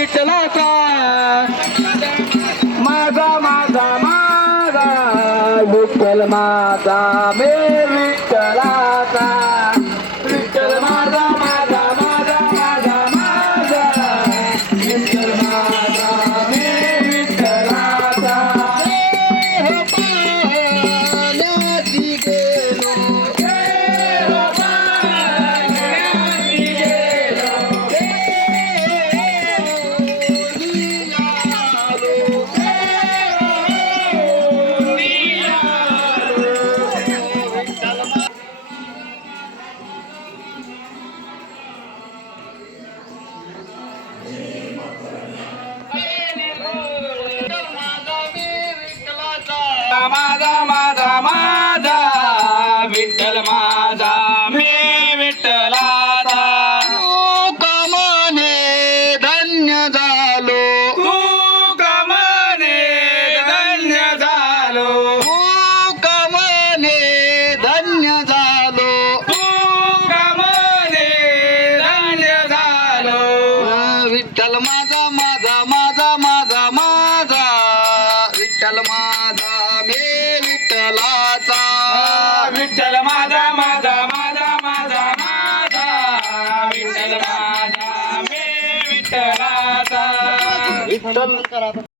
विठलाचा माझा माझा माझा विठ्ठल माझा मे विठ्ठला माझा माझा माझा विठ्ठल माझा मे विठ्ठलाचा. कमाने धन्य झालो. तू कमाने धन्य झालो. कमाने धन्य झालो. तू कमाने धन्य झालो. विठ्ठल माझा माझा विठ्ठल